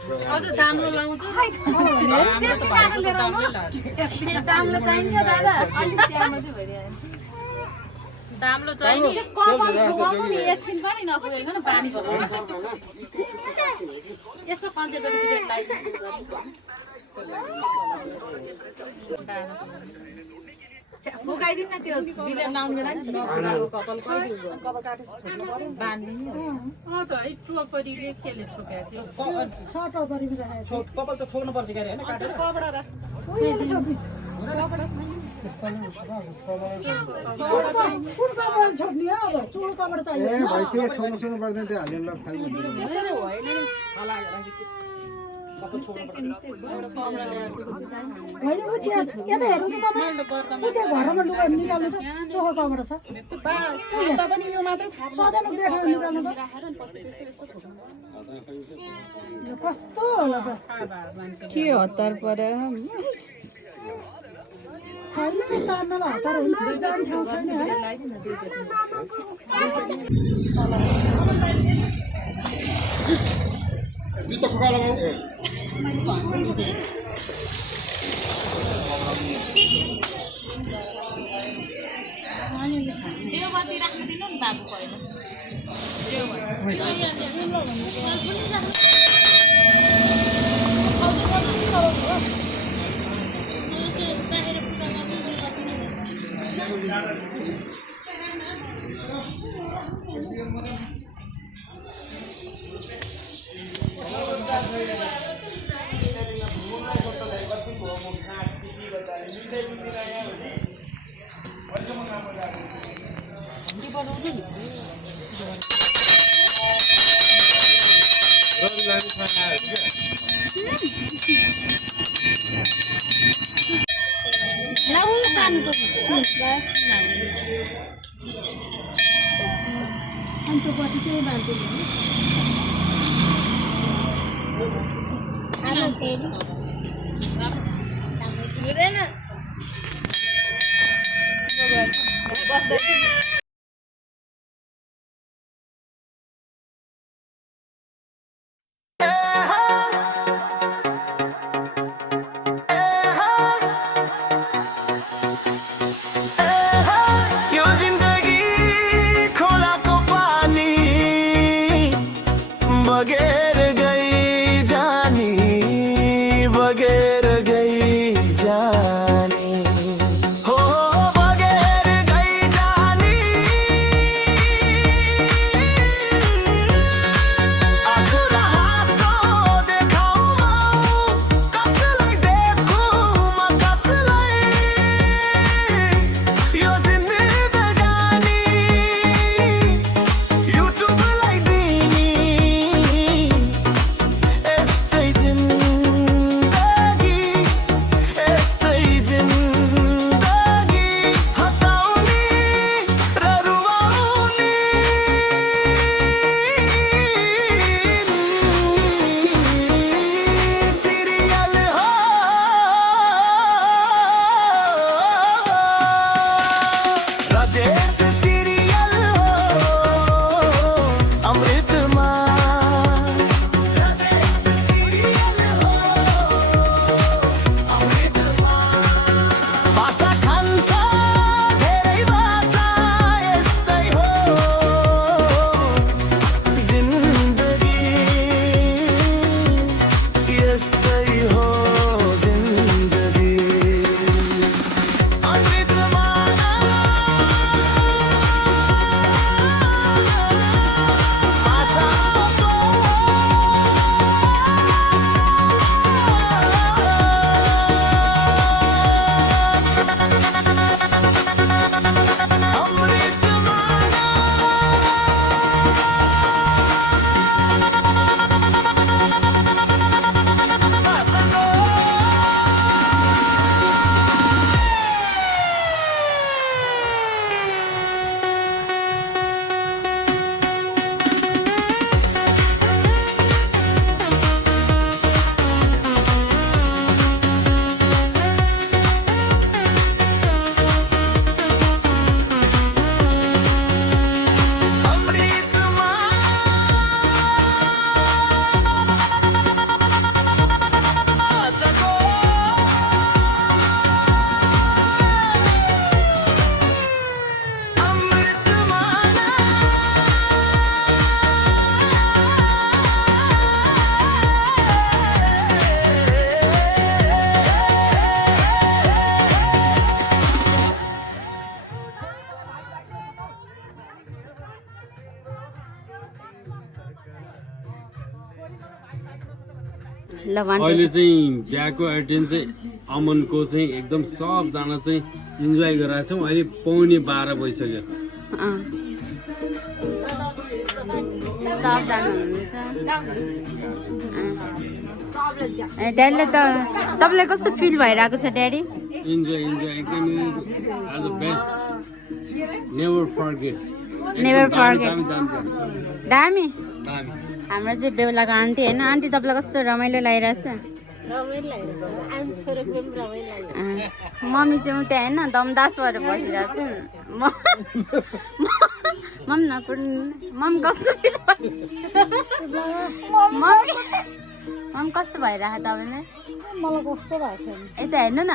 अझ दाम्रो लाउँछ दामलो चाहिन्छ दादा अनि चियामा चाहिँ भइरहेको दाम्रो चाहिने कपाल धुवाको नि एकछिन पनि नपुगेको न पानी पर्छ यसो कन्सेन्ट्रेट पिरियड फुकाइदिनु न त्यो बिलियन लाउनु नि कपाल कपाल काटेर बाँधिदिनु त है टोपरीले केले छोप्याएको थियो कपाल त छोड्नु पर्छ के हैन काटेर कपडा राख कस्तो होला त के हतार परे तार्नलाई हतार हुन्छ जाने ठाउँ छैन देवबत्ती राख्नु दिनु नि बाबु पहिला अन्त पछि चाहिँ बाँध्नु हुँदैन बगैर गई जानी बगैर गई जानी हो बगैर गई जानी ल भन्छ अहिले चाहिँ बिहाको एटेन्ड चाहिँ अमनको चाहिँ एकदम सबजना चाहिँ इन्जोय गरिरहेको छौँ। अहिले 11:15 भइसक्यो। सबजना हुनुहुन्छ ड्याडीले त तपाईँलाई कस्तो फिल भइरहेको छ ड्याडी? इन्जोय एकदम आज बेस्ट नेभर फर्गेट दामी हाम्रो चाहिँ बेहुलाको आन्टी होइन आन्टी तपाईँलाई कस्तो रमाइलो लागिरहेछ? मम्मी चाहिँ उता होइन दमदास भएर बसिरहेको छ मम मम कस्तो मम कस्तो भइरहेको तपाईँलाई? मलाई कस्तो भएको छैन यता हेर्नु न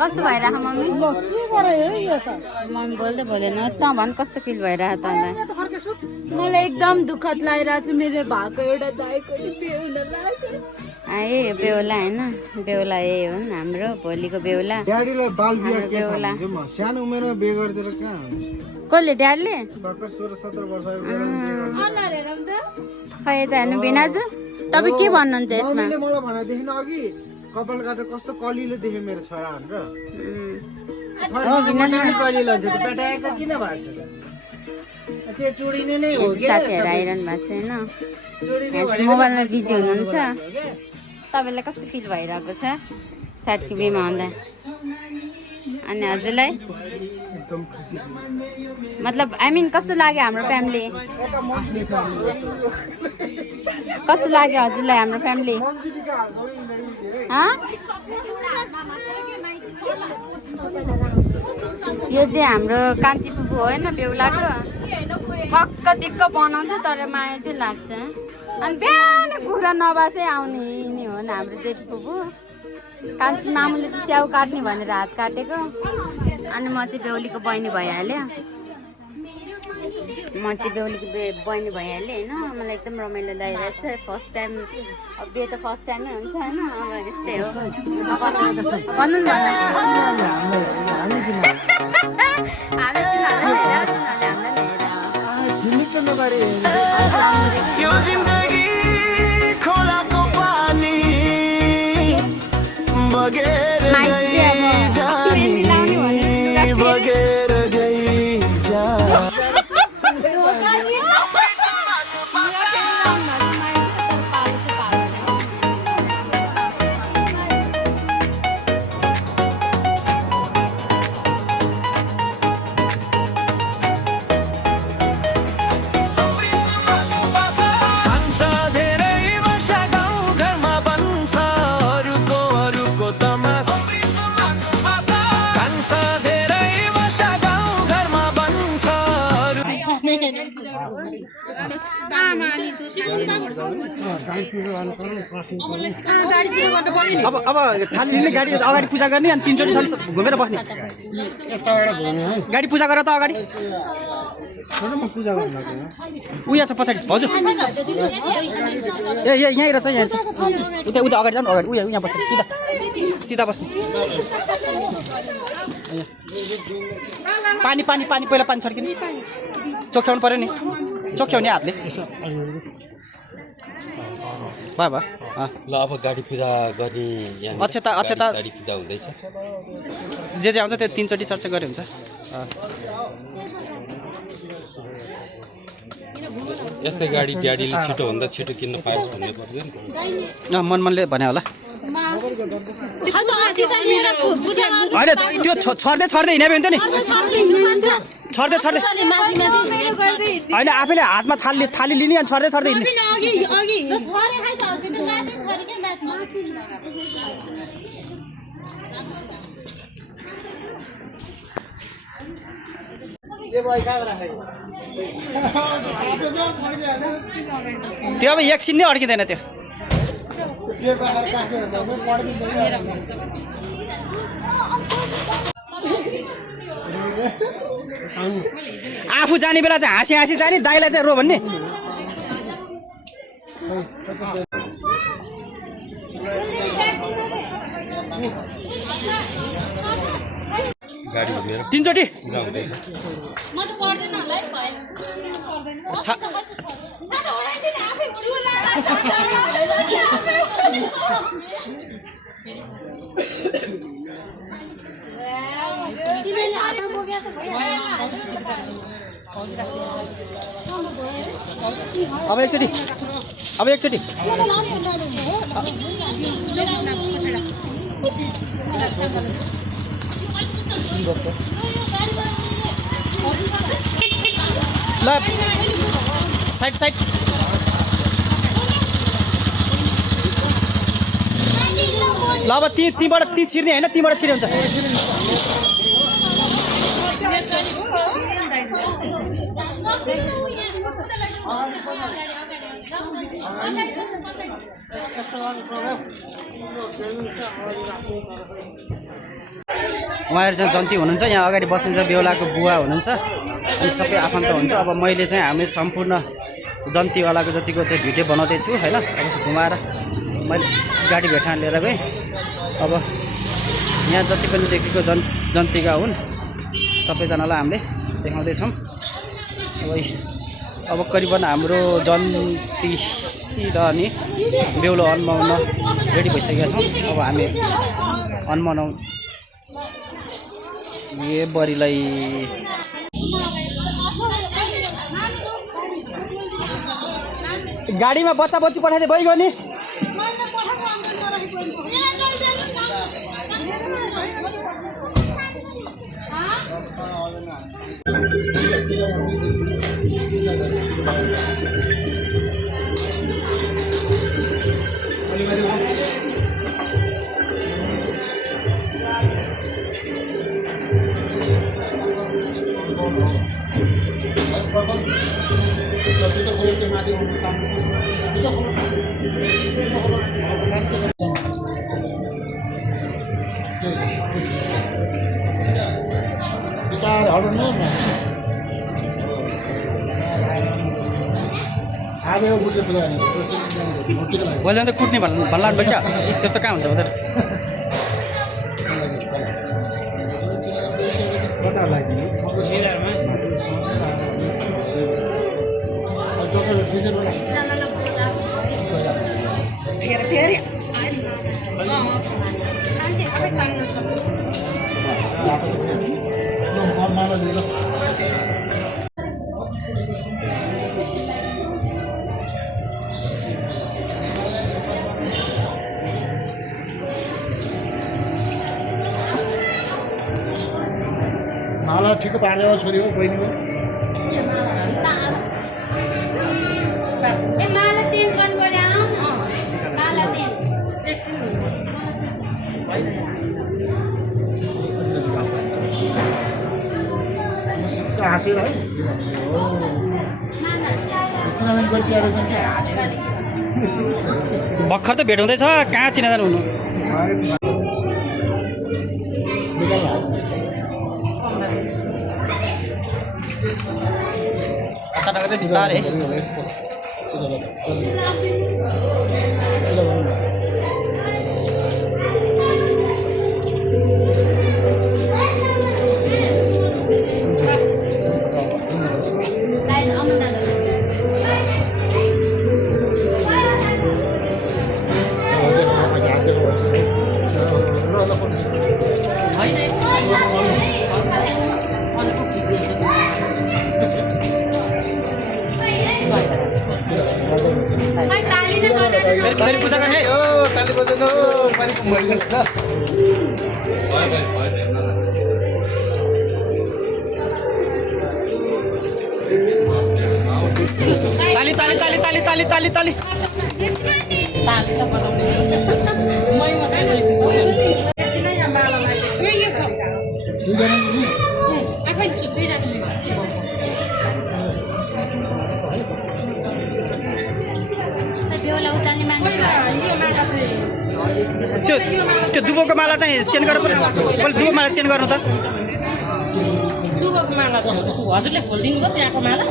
कस्तो भइरहेको मम्मी? के गरे यो त मम्मी बोल्दै बोलेन त भन् कस्तो फिल भइरहेको तँलाई? मलाई एकदम दुःखद लागिरहेको छ मेरो भएको एउटा दाइको बेहुला लाग्यो। ए बेहुला होइन बेहुला यही हो नि हाम्रो भोलिको बेहुला। ड्याडीलाई बाल बिहा के बेहुला छ म सानो उमेरमा बिहे गरिदिएर कहाँ हुन्छ कसले ड्याडीले? भर्खर 16-17 वर्षको बेला खै त हेर्नु भिनाजु तपाईँ के भन्नुहुन्छ यसमा? मम्मीले मलाई भनेदेखि अघि कपाल काटेर कस्तो कलिलो देख्यो मेरो छोरा भनेर किन भएको त्यो चुडिने नै हो कि साथीहरू आइरहनु भएको छ होइन यहाँ चाहिँ मोबाइलमा बिजी हुनुहुन्छ। तपाईँलाई कस्तो फिल भइरहेको छ साथीको बिमा हुँदा? अनि हजुरलाई मतलब आई मिन कस्तो लाग्यो हाम्रो फ्यामिली? कस्तो लाग्यो हजुरलाई हाम्रो फ्यामिली? यो चाहिँ हाम्रो कान्छी फुपू होइन बेहुलाको पक्क दिक्क बनाउँछ तर माया चाहिँ लाग्छ। अनि बिहान कुखुरा नबासै आउने यिनी हो नि हाम्रो जेठी फुपू। कान्छी मामुले चाहिँ च्याउ काट्ने भनेर हात काटेको अनि म चाहिँ बेहुलीको बहिनी भइहाल्यो। म चाहिँ बेहुलीको बहिनी भइहालेँ होइन मलाई एकदम रमाइलो लागिरहेको छ। फर्स्ट टाइम अब बिहे त फर्स्ट टाइमै हुन्छ होइन अब यस्तै हो भन्नु न यो जिन्दगी खोलाको पानी बगेर गई जानी बगेर गई जानी अब थाली लिने गाडी अगाडि पूजा गर्ने अनि 3 चोटि घुमेर बस्ने गाडी पूजा गर त अगाडि पूजा गर्नु उयो छ पछाडि हजुर ए यहीँ रहेछ यहाँ उता उता अगाडि जानु अगाडि उयो यहाँ बस्नु सिधा बस्नु पानी पानी पानी पहिला पानी छर्किने चोख्याउनु पर्यो नि चोख्याउने हातले बाबा ल अब गाडी पूजा गर्ने अक्षता गाडी पूजा हुँदैछ जे आउँछ त्यो 3 चोटि सर्च गरे हुन्छ। यस्तै गाडी ड्याडीले छिटो भन्दा छिटो किन्न पाओस् भन्ने पर्दैन मनले भने होला होइन त्यो छर्दै हिँड्यो भने त नि छर्दै होइन आफैले हातमा थाली लिने अनि छर्दै हिँड्ने त्यो अब एकछिन नै अड्किँदैन त्यो आफू जाने बेला चाहिँ हाँसी जाने दाइलाई चाहिँ रो भन्ने गाडी घुमेर 3 चोटि जाउँदैछ म त पर्दैन होला है भयो पर्दैन अब एकचोटि ल साइड ल अब तीबाट ती छिर्ने होइन तीबाट छिर्ने हुन्छ उहाँहरू चाहिँ जन्ती हुनुहुन्छ यहाँ अगाडि बसिन्छ बेहुलाको बुवा हुनुहुन्छ अनि सबै आफन्त हुन्छ अब मैले चाहिँ हामी सम्पूर्ण जन्तीवालाको जतिको चाहिँ भिडियो बनाउँदैछु होइन अब घुमाएर मैले गाडी भेटान लिएर गएँ अब यहाँ जति पनि देखेको जन्तीका हुन् सबैजनालाई हामीले देखाउँदैछौँ अब करिबन हाम्रो जन्ती र अनि बेहुलो अन्माउन रेडी भइसकेका छौँ अब हामी अन्माउनु ए बरीलाई गाडीमा बच्चा बच्ची पठाइदिए भइगयो नि भोलि अन्त कुट्ने भन्ला क्या त्यस्तो कहाँ हुन्छ भन्दा माला ठिक पार्दै छोरी हो बहिनी माला चेन्ज गर्नु पर्यो माला चेन्ज हाँसेर है भर्खर त भेट हुँदैछ कहाँ चिनाजान हुनु बिस्तारै फेरि पूजा गर्ने ताली बजाउनु पनि भइगछ ताली ताली ताली ताली ताली ताली ताली ताली त बजाउने मै मात्रै गइसक्यो एकछिनै यहाँ मालालाई यो खाऊ आफै चुस्दै जाने त्यो दुबोको माला चाहिँ चेन्ज गर्नु पर्यो मैले दुबो माला चेन्ज गर्नु त दुबोको माला चाहिँ हजुरले खोलिदिनु भयो त्यहाँको माला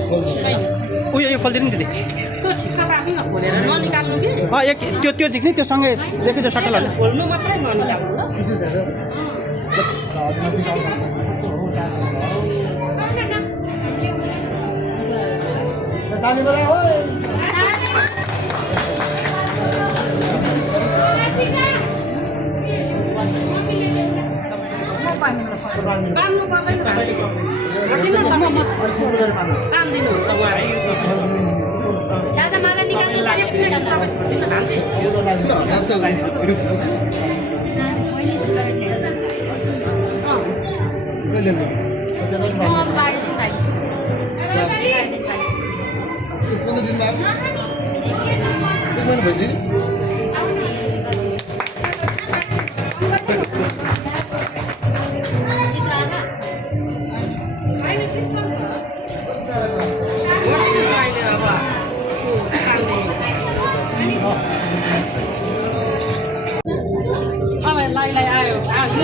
उयो यो खोलिदिनु नि दिदी त्यो ठिक्क राख्नु न खोलेर ननिकाल्नु कि एक त्यो झिक्ने त्यो सँगै जेकै त्यो सट्टै लाग्यो खोल्नु मात्रै ननिकाल्नु ताली बजाऊ बान्नु पर्दैन काम दिनुहुन्छ उहाँलाई दादा मलाई निकाल्नु आयो यो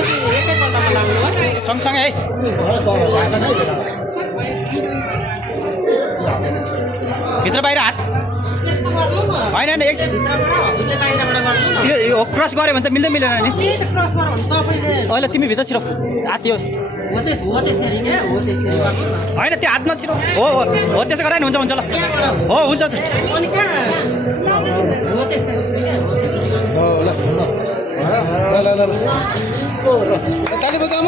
चाहिँ एकैपल्टमा लाउनु हो सँगसँगै है भित्र बाहिर हात होइन नि हजुरले बाहिरबाट गर्नु न यो क्रस गऱ्यो भने त मिल्दैन नि क्रस गर्नु भने तपाईँले अहिले तिमी भित्र छिरो हात यो हो त्यसरी क्या हो त्यसरी गर्नु न होइन त्यो हातमा छिरो हो त्यसो गरायो नि हुन्छ ल हो हुन्छ अनि कहाँ हो त्यसरी चाहिँ क्या हो त्यसरी ताली बजाऊ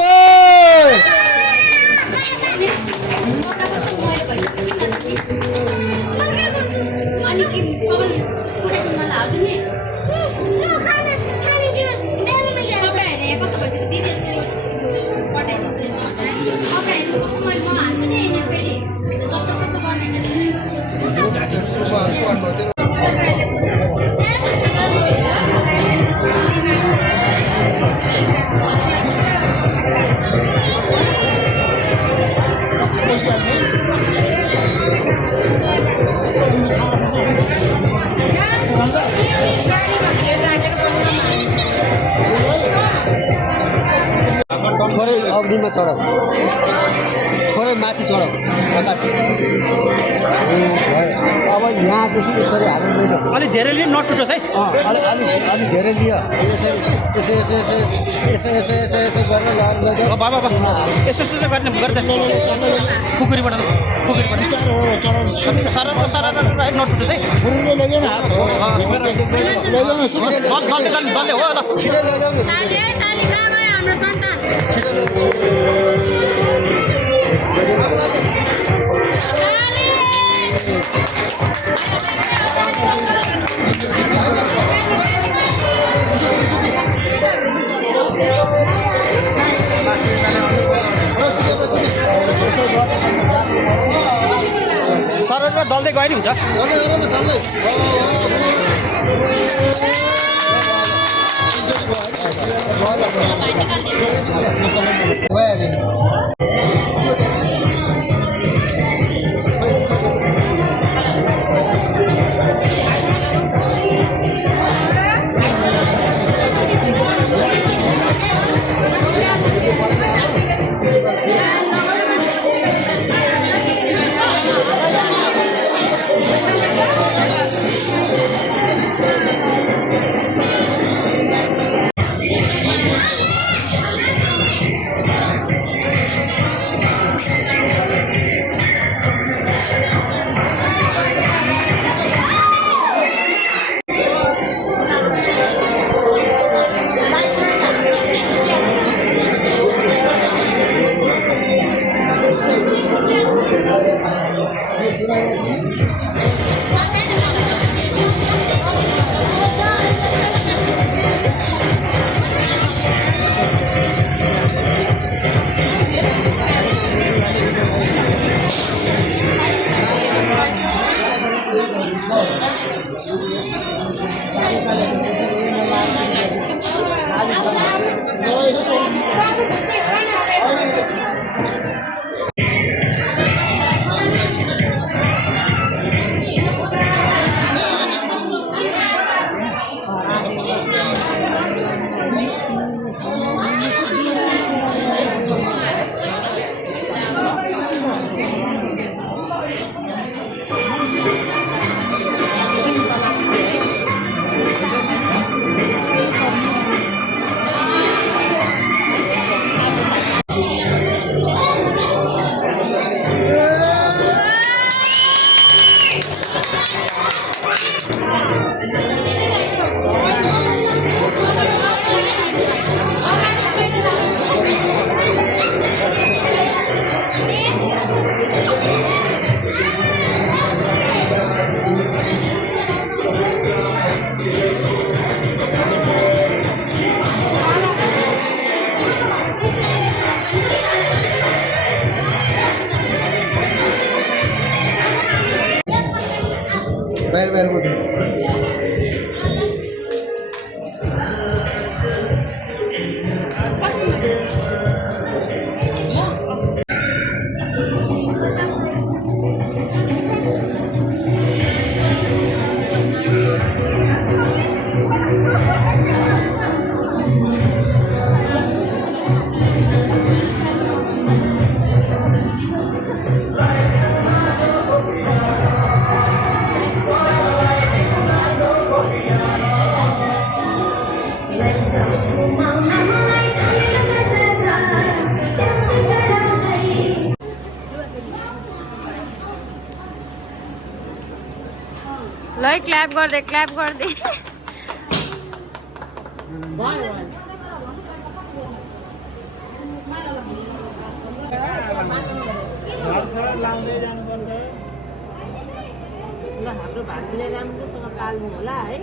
थोरै अग्निमा चढाऊ थोरै माथि चढाऊ अब यहाँदेखि यसरी हालेर लैजाऊ अलिक धेरै लियो नटुटोस् है अलिक धेरै लियो यसो गरेर लैजाऊ बाबा यसो गर्ने गर्दा खुकुरीबाट सर नटुटोस् है लैजाऊ न हात लैजाऊ न छिटै डल्ले हो ल छिटै लैजाऊ न हाम्रो सन्तान सरर दल्दै गयो नि हुन्छ ल है क्ल्याप गर्दै क्ल्याप गर्दै लाउँदै जानुपर्छ ल हाम्रो भान्जीले राम्रोसँग पाल्नु होला है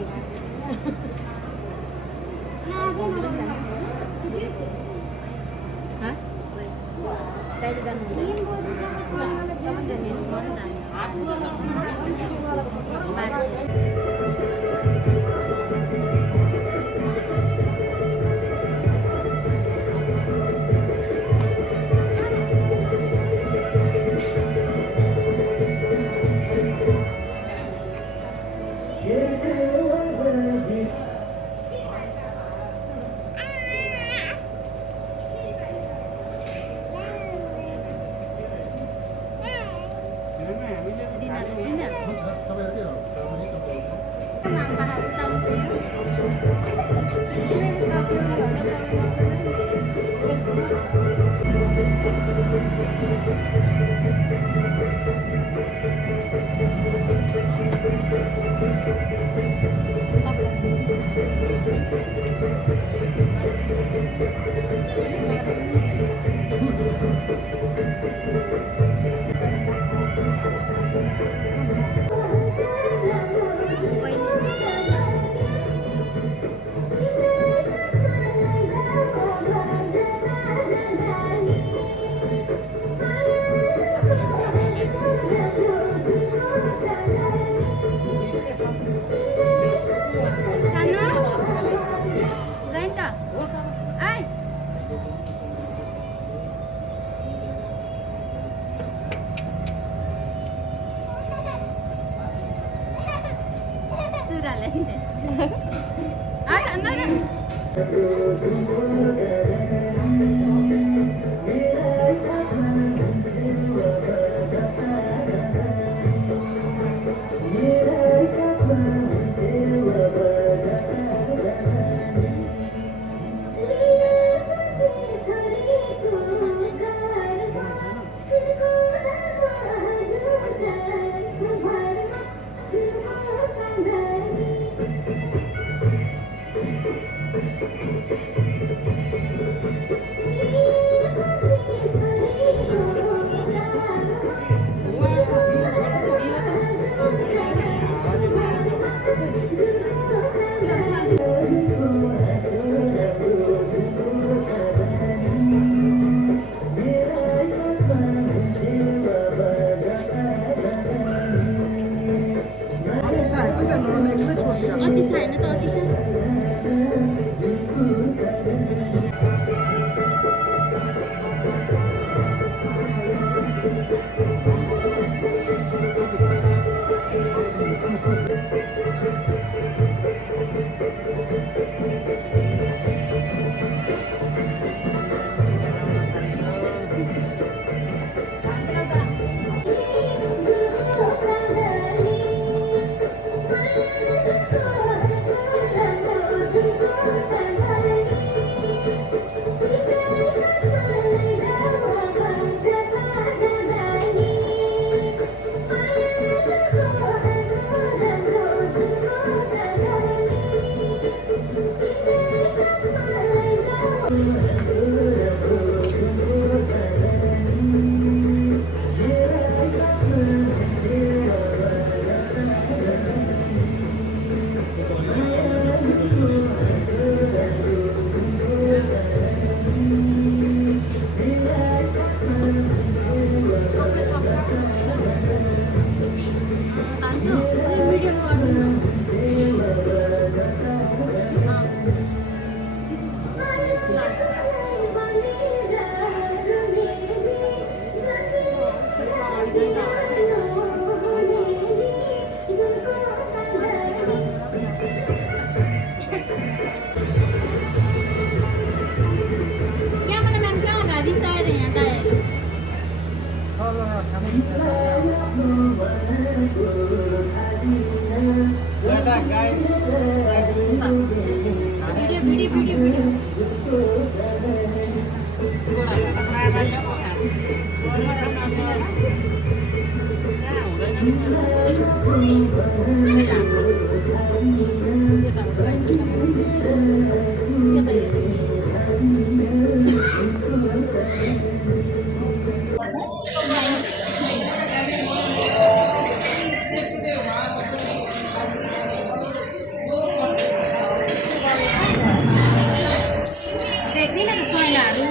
देख्दैन त सैनाहरू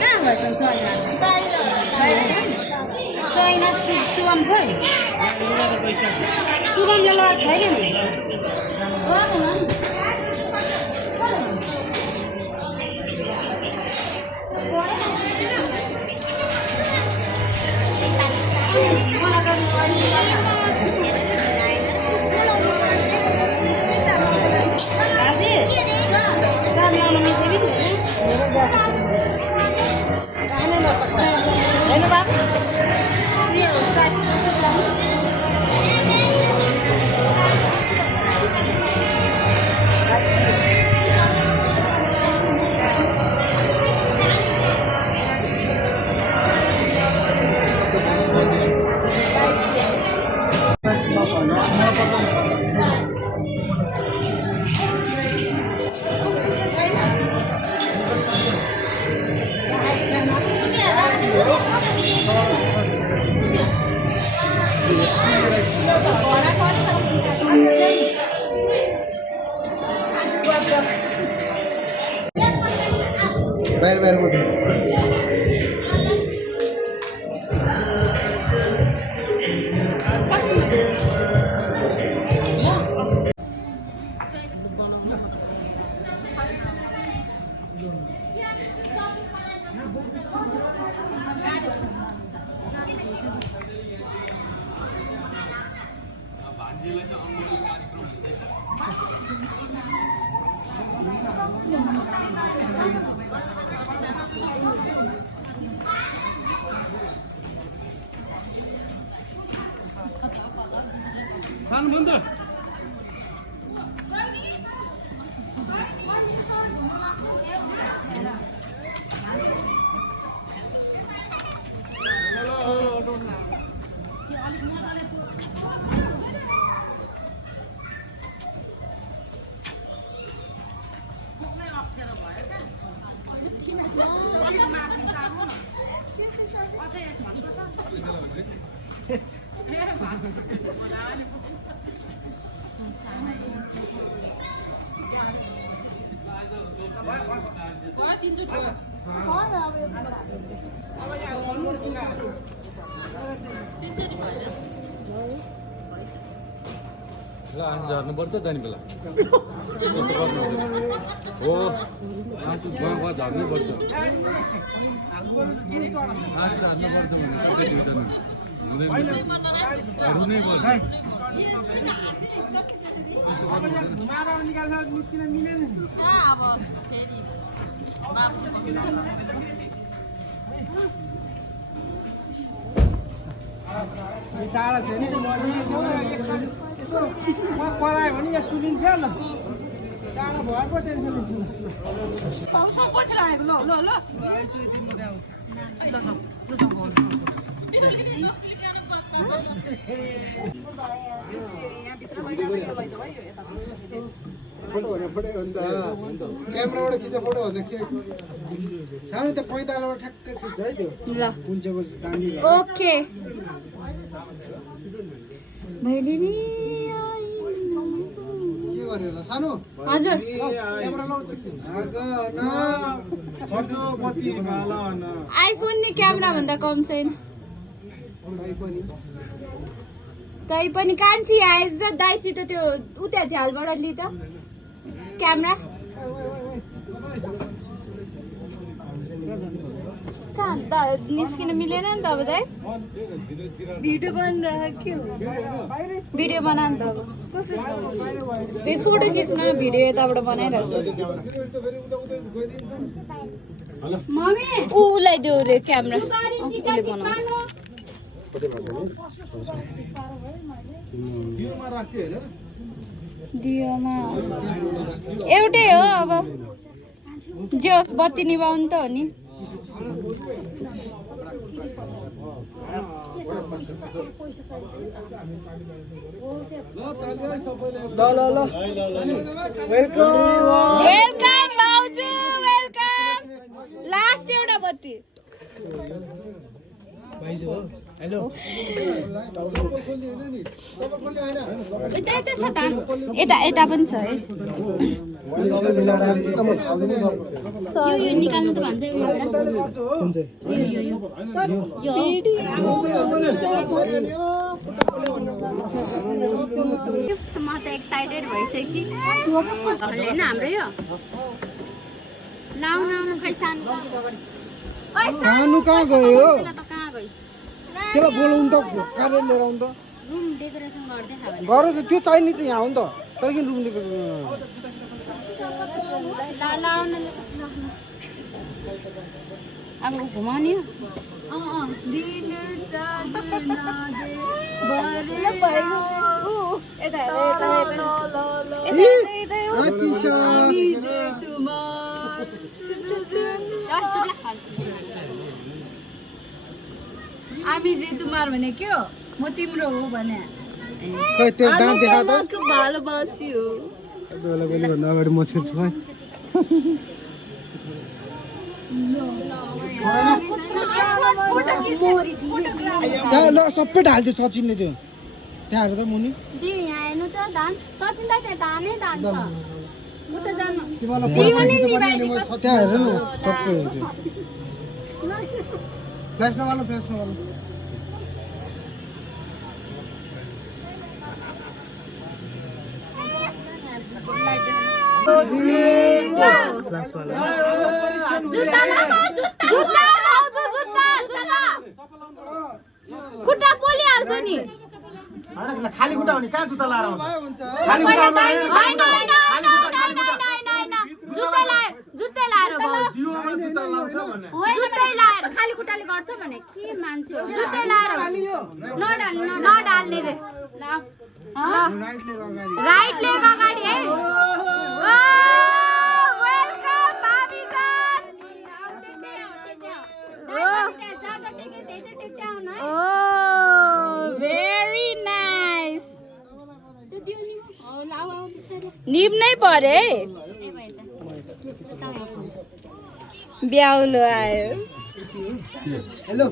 कहाँ भएछन् सैनाहरू बाहिर छन् सैना शुभम खोइ शुभमले लगाएको छैन नि बाहिर बाहिर सानो बन्द ल आज झर्नुपर्छ जाने बेला हो आज गाउँमा झर्नुपर्छ आज झर्नुपर्छ भने हुँदैन पर्छ टाढा छैन यसो करायो भने यहाँ सुनिन्छ ल टाढा भएर पो टेन्सन लिन्छ फोटो हो नि त क्यामेराबाट खिच्छ फोटो भन्दा के सानो त 45बाट ठ्याक्कै खिच्छ है त्यो ल कुञ्चको दामी ओके मैले नि के गरेर सानो हजुर क्यामेरा लाउ आइफोन नि क्यामेरा भन्दा कम छैन तै पनि कान्छी आएछ र दाइसित त्यो उता झ्यालबाट लि त क्यामेरा निस्किन मिलेन नि त अब चाहिँ भिडियो बना नि त अब कसरी फोटो खिच्न भिडियो यताबाट बनाइरहेको मम्मी उसलाई देऊ रे क्यामेरा उसले बनाउँछ दियोमा एउटै हो अब जे होस् बत्ती निभाउनु त हो नि वेलकम बाउजू वेलकम लास्ट एउटा बत्ती हेलो यता छ त यता पनि छ है यो निकाल्नु त भन्छ म त एक्साइटेड भइसक्यो होइन हाम्रो यो लाउन खै सानो कहाँ गयो कहाँ गइस त्यसलाई बोलाउनु त कारेर लिएर आउनु त रुम डेकोरेसन गर्दै खायो गर त्यो चाहिने चाहिँ यहाँ हो नि त तर किन रुम डेकोरेसन अब घुमाउने आमी जे तुमार भने के हो म तिम्रो हो भने खै त्यो दाँत देखा त भालोबासी हो बेला बेला भन्दा अगाडि म छिर्छु है ल सबै ढाल्थ्यो सचिनले त्यो त्यहाँ हेर त मुनि यहाँ हेर्नु त धान सचिन दाइ त्यहाँ धानै धान छ म त जानु तिमीलाई पैसा दिनु पर्ने अनि म त्यहाँ हेर न सबै फ्ल्यास नवाल्नु खुट्टा पोलिहाल्छ नि खाली खुट्टा हो नि कहाँ जुत्ता लाएर आउँछ खाली खुट्टाले गर्छ भने के मान्छे हो जुत्तै लाएर नडाल्ने रे राइट लेग अगाडि है वेलकम भाबीजान ओ भेरी नाइस निप्नै पर्यो है ब्याउलो आयो हेलो